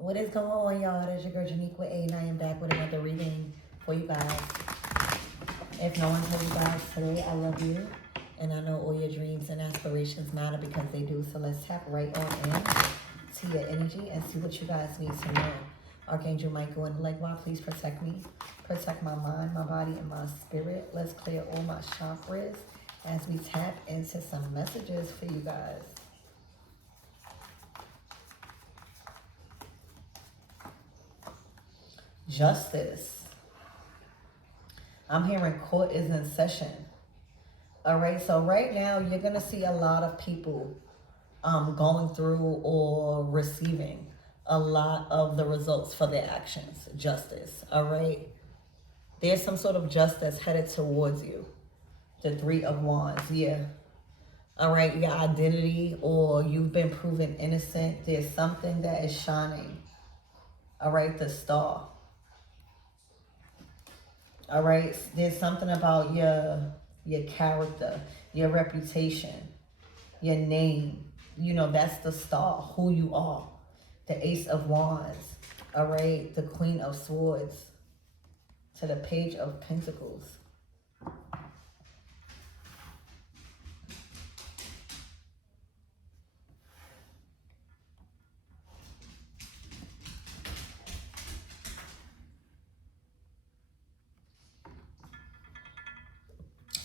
What is going on, y'all? It is your girl Janique with A, and I am back with another reading for you guys. If no one told you guys today, I love you. And I know all your dreams and aspirations matter because they do. So let's tap right on in to your energy and see what you guys need to know. Archangel Michael and Legwa, please protect me. Protect my mind, my body, and my spirit. Let's clear all my chakras as we tap into some messages for you guys. Justice. I'm hearing court is in session. All right, so right now you're going to see a lot of people going through or receiving a lot of the results for their actions. Justice, all right? There's some sort of justice headed towards you. The Three of Wands, yeah. All right, your identity or you've been proven innocent. There's something that is shining. All right, the Star. All right, there's something about your character, your reputation, your name. You know, that's the Star, who you are. The Ace of Wands, all right? The Queen of Swords to the Page of Pentacles.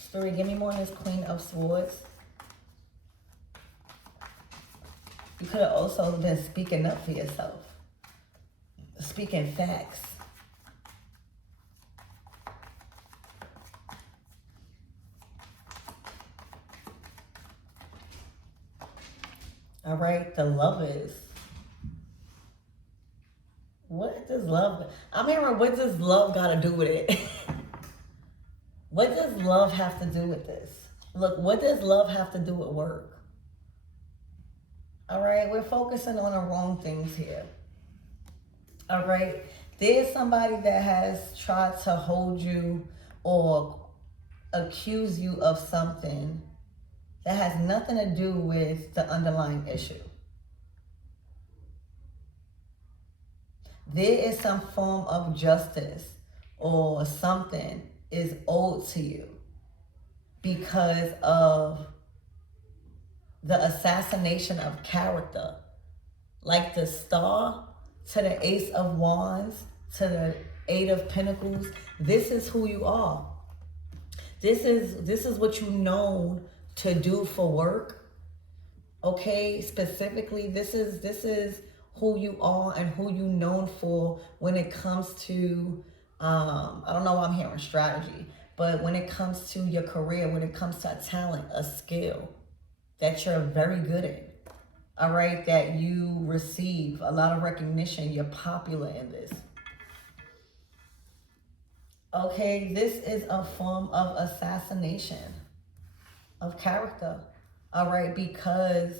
Spirit, give me more on this Queen of Swords. You could have also been speaking up for yourself. Speaking facts. All right, the Lovers. What does love... I'm hearing, what does love got to do with it? What does love have to do with this? Look, what does love have to do with work? All right, we're focusing on the wrong things here. All right, there's somebody that has tried to hold you or accuse you of something that has nothing to do with the underlying issue. There is some form of justice or something is owed to you because of the assassination of character. Like the Star to the Ace of Wands to the Eight of Pentacles. This is who you are. This is what you know to do for work. Okay, specifically, this is who you are and who you known for when it comes to I don't know why I'm hearing strategy, but when it comes to your career, when it comes to a talent, a skill that you're very good at, all right, that you receive a lot of recognition, you're popular in this. Okay, this is a form of assassination of character, all right, because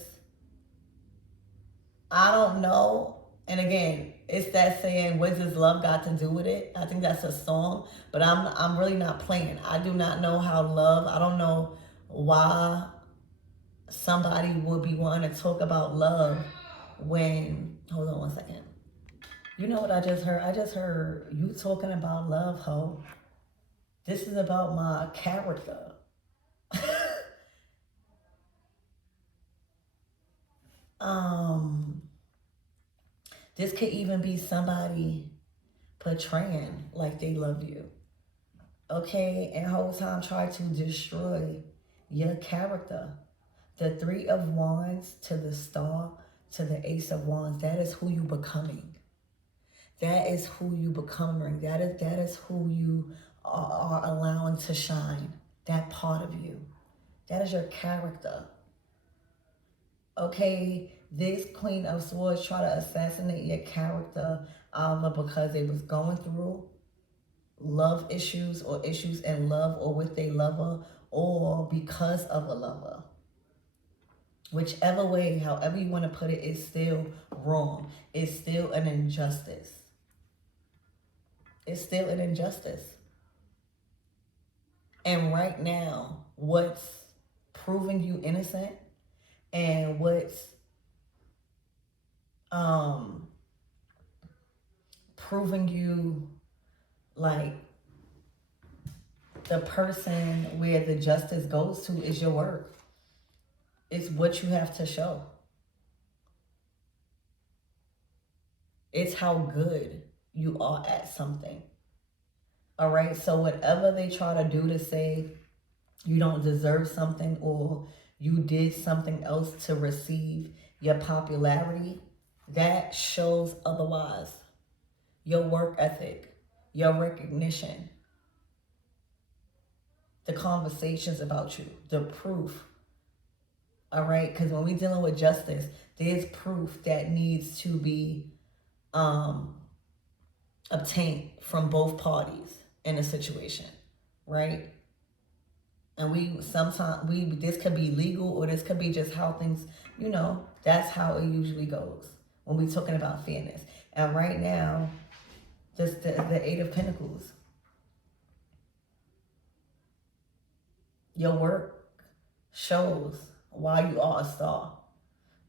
I don't know. And again, it's that saying, what does love got to do with it? I think that's a song, but I'm really not playing. I do not know how love, I don't know why somebody would be wanting to talk about love when, hold on one second. You know what I just heard? I just heard you talking about love, ho. This is about my character. This could even be somebody portraying like they love you. Okay, and whole time try to destroy your character. The Three of Wands to the Star to the Ace of Wands. That is who you becoming. That is who you becoming. That is who you are allowing to shine. That part of you. That is your character. Okay, this Queen of Swords try to assassinate your character either because they was going through love issues or issues in love or with a lover or because of a lover. Whichever way, however you want to put it, is still wrong. It's still an injustice. It's still an injustice. And right now, what's proving you innocent and what's proving you like the person where the justice goes to is your work. It's what you have to show. It's how good you are at something. All right. So whatever they try to do to say you don't deserve something or you did something else to receive your popularity, that shows otherwise. Your work ethic, your recognition, the conversations about you, the proof. All right. Because when we're dealing with justice, there's proof that needs to be obtained from both parties in a situation, right? And this could be legal or this could be just how things, that's how it usually goes when we're talking about fairness. And right now, just the Eight of Pentacles. Your work shows why you are a star.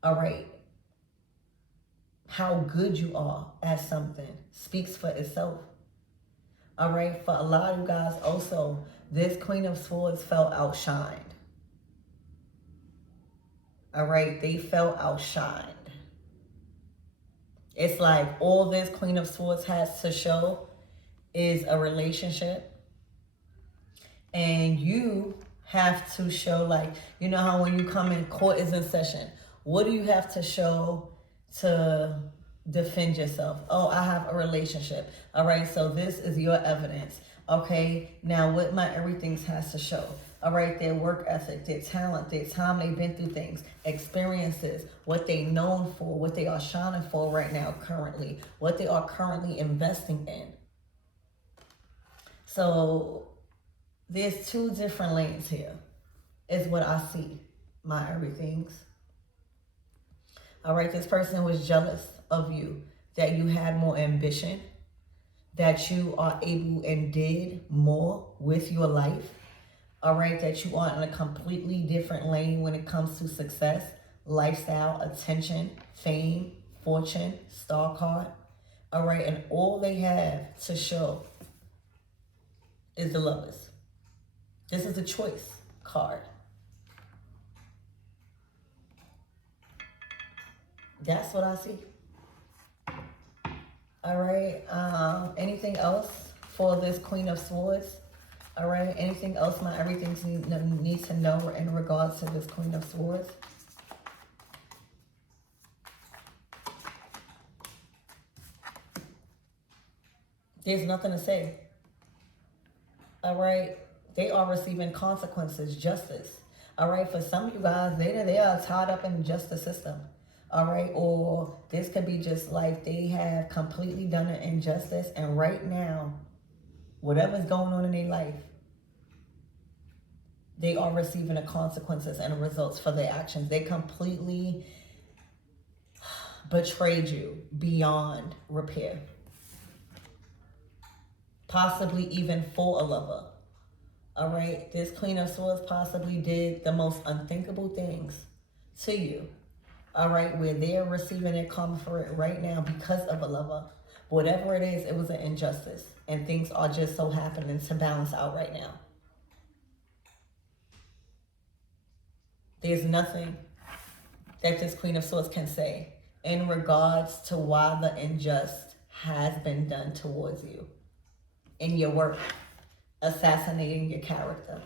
All right. How good you are at something speaks for itself. All right. For a lot of you guys also, this Queen of Swords felt outshined. All right. They felt outshined. It's like all this Queen of Swords has to show is a relationship. And you have to show, like, you know how when you come in, court is in session. What do you have to show to defend yourself? Oh, I have a relationship. All right, so this is your evidence. Okay, now what my everything has to show? All right, their work ethic, their talent, their time they've been through things, experiences, what they known for, what they are shining for right now currently, what they are currently investing in. So there's two different lanes here, is what I see, my everythings. All right, this person was jealous of you, that you had more ambition, that you are able and did more with your life. All right, that you are in a completely different lane when it comes to success, lifestyle, attention, fame, fortune, star card. All right, and all they have to show is the Lovers. This is a choice card. That's what I see. All right. Anything else for this Queen of Swords? All right. Anything else my everything needs to know in regards to this Queen of Swords? There's nothing to say. All right. They are receiving consequences, justice. All right. For some of you guys, they are tied up in the justice system. All right. Or this could be just like they have completely done an injustice. And right now, whatever's going on in their life, they are receiving the consequences and the results for their actions. They completely betrayed you beyond repair. Possibly even for a lover. All right. This Queen of Swords possibly did the most unthinkable things to you. All right. Where they're receiving their karma for it right now because of a lover. Whatever it is, it was an injustice. And things are just so happening to balance out right now. There's nothing that this Queen of Swords can say in regards to why the unjust has been done towards you in your work, assassinating your character.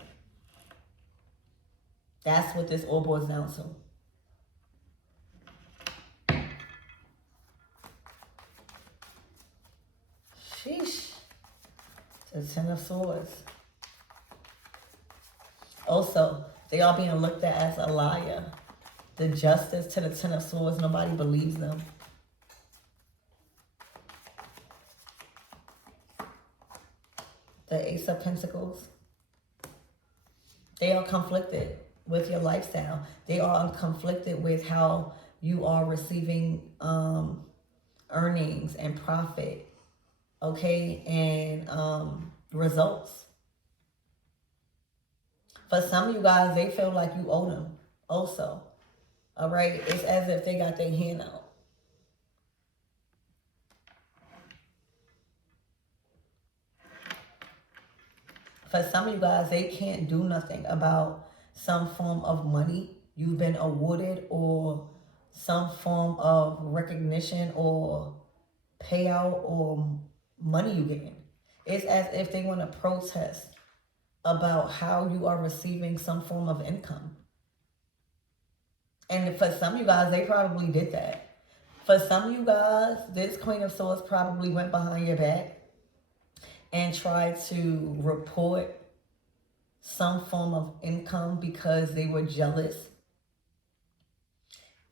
That's what this all boils down to. Sheesh. The Ten of Swords. Also, they are being looked at as a liar. The justice to the Ten of Swords, nobody believes them. The Ace of Pentacles. They are conflicted with your lifestyle. They are conflicted with how you are receiving earnings and profit. Okay, and results. For some of you guys, they feel like you owe them also. All right, it's as if they got their hand out. For some of you guys, they can't do nothing about some form of money you've been awarded or some form of recognition or payout or money you getting. It's as if they want to protest about how you are receiving some form of income. And for some of you guys, they probably did that. For some of you guys, this Queen of Swords probably went behind your back and tried to report some form of income because they were jealous.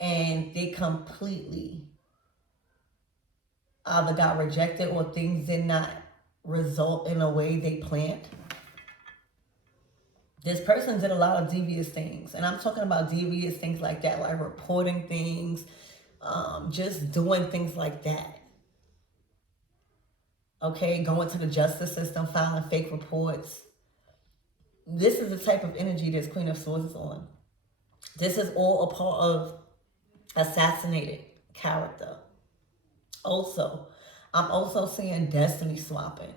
And they completely either got rejected or things did not result in a way they planned. This person did a lot of devious things. And I'm talking about devious things like that, like reporting things, just doing things like that. Okay, going to the justice system, filing fake reports. This is the type of energy this Queen of Swords is on. This is all a part of assassinated character. Also, I'm also seeing destiny swapping.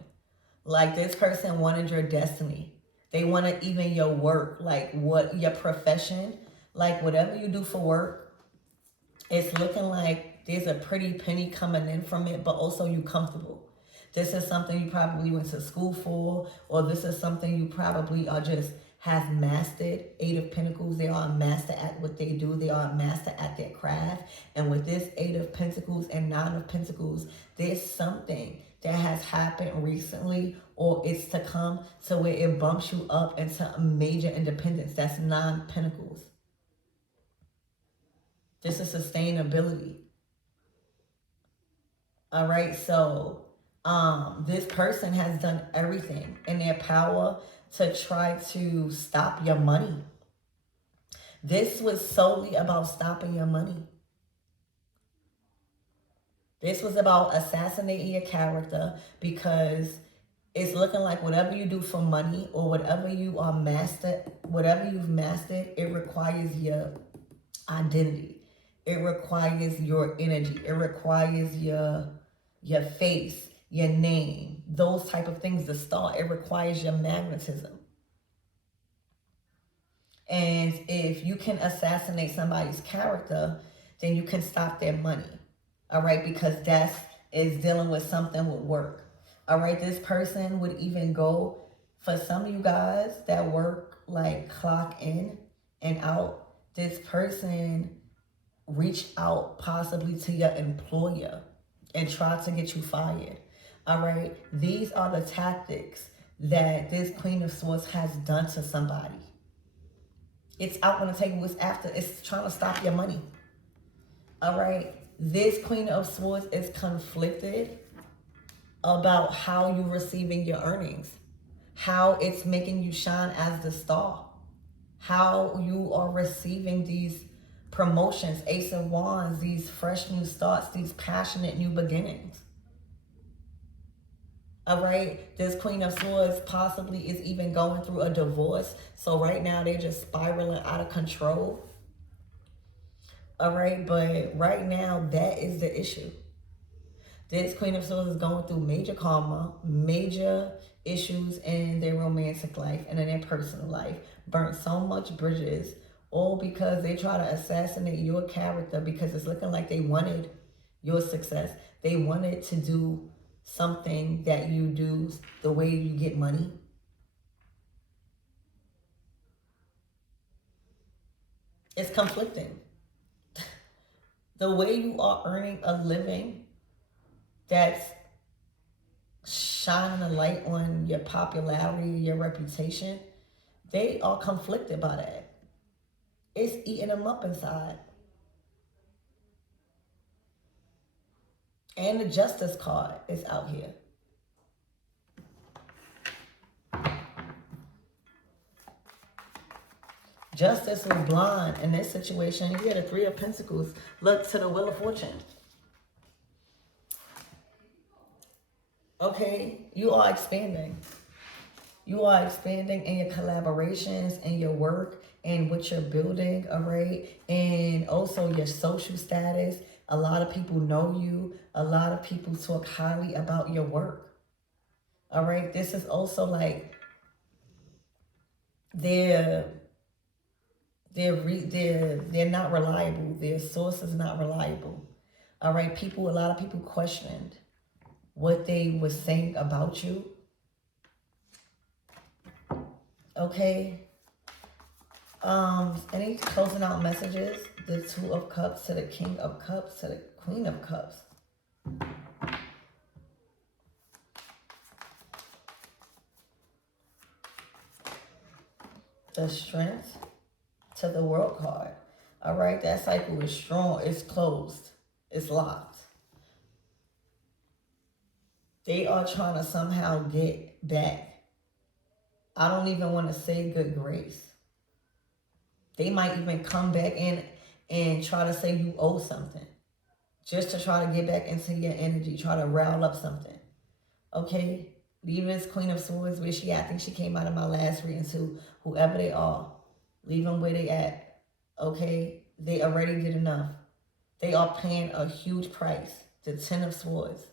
Like this person wanted your destiny. They wanted even your work, like what your profession, like whatever you do for work. It's looking like there's a pretty penny coming in from it, but also you comfortable. This is something you probably went to school for, or this is something you probably are just have mastered. Eight of Pentacles, they are a master at what they do. They are a master at their craft. And with this Eight of Pentacles and Nine of Pentacles, there's something that has happened recently or it's to come to where it bumps you up into a major independence. That's Nine Pentacles. This is sustainability. All right, so this person has done everything in their power to try to stop your money. This was solely about stopping your money. This was about assassinating your character because it's looking like whatever you do for money or whatever you are mastered, whatever you've mastered, it requires your identity. It requires your energy. It requires your face, your name, those type of things to start. It requires your magnetism. And if you can assassinate somebody's character, then you can stop their money. All right, because that is dealing with something with work. All right, this person would even go, for some of you guys that work like clock in and out, this person reach out possibly to your employer and try to get you fired. All right, these are the tactics that this Queen of Swords has done to somebody. It's out on the table. It's after. It's trying to stop your money. All right, this Queen of Swords is conflicted about how you're receiving your earnings, how it's making you shine as the star, how you are receiving these promotions, Ace of Wands, these fresh new starts, these passionate new beginnings. All right, this Queen of Swords possibly is even going through a divorce. So right now they're just spiraling out of control. All right, but right now that is the issue. This Queen of Swords is going through major karma, major issues in their romantic life and in their personal life. Burnt so much bridges, all because they try to assassinate your character because it's looking like they wanted your success. They wanted to do something that you do, the way you get money. It's conflicting. The way you are earning a living that's shining a light on your popularity, your reputation, they are conflicted by that. It's eating them up inside. And the Justice card is out here. Justice was blind in this situation. You get a Three of Pentacles. Look to the Wheel of Fortune. Okay, you are expanding. You are expanding in your collaborations and your work and what you're building, all right? And also your social status. A lot of people know you. A lot of people talk highly about your work. All right, this is also like they're they're not reliable. Their source is not reliable. All right, a lot of people questioned what they were saying about you. Okay. Any closing out messages? The Two of Cups to the King of Cups to the Queen of Cups. The Strength to the World card. All right, that cycle is strong. It's closed. It's locked. They are trying to somehow get back. I don't even want to say good grace. They might even come back in and try to say you owe something. Just to try to get back into your energy. Try to rile up something. Okay? Leave this Queen of Swords where she at. I think she came out of my last reading too. Whoever they are. Leave them where they at. Okay? They already did enough. They are paying a huge price. The Ten of Swords.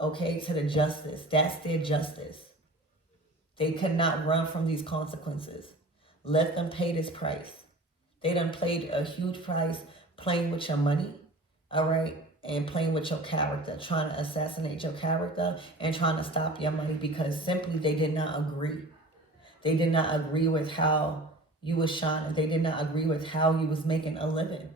Okay? To the justice. That's their justice. They could not run from these consequences. Let them pay this price. They done paid a huge price playing with your money, all right, and playing with your character, trying to assassinate your character and trying to stop your money because simply they did not agree. They did not agree with how you was shining. They did not agree with how you was making a living.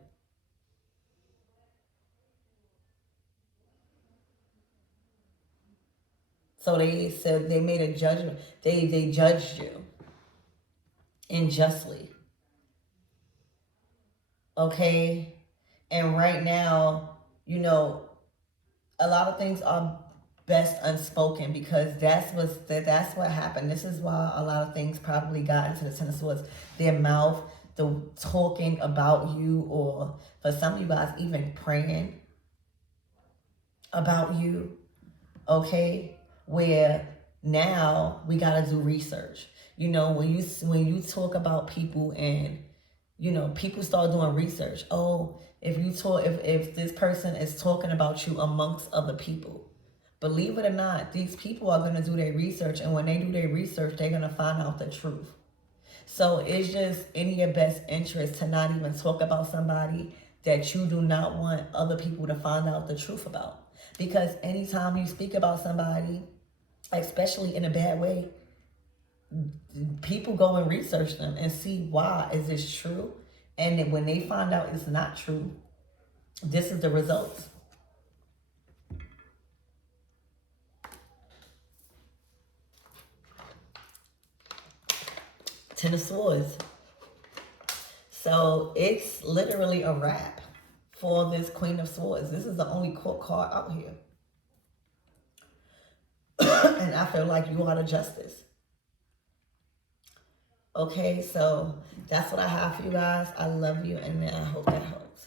So they said they made a judgment. They judged you unjustly. Okay? And right now, you know, a lot of things are best unspoken because that's what happened. This is why a lot of things probably got into the Ten of Swords. Their mouth, the talking about you, or for some of you guys even praying about you. Okay? Where now we gotta do research. You know, when you talk about people and you know, people start doing research. Oh, if this person is talking about you amongst other people, believe it or not, these people are gonna do their research, and when they do their research, they're gonna find out the truth. So it's just in your best interest to not even talk about somebody that you do not want other people to find out the truth about. Because anytime you speak about somebody, especially in a bad way, people go and research them and see why is this true, and then when they find out it's not true, this is the results. Ten of Swords. So it's literally a wrap for this Queen of Swords. This is the only court card out here. And I feel like you are the justice. Okay, so that's what I have for you guys. I love you, and I hope that helps.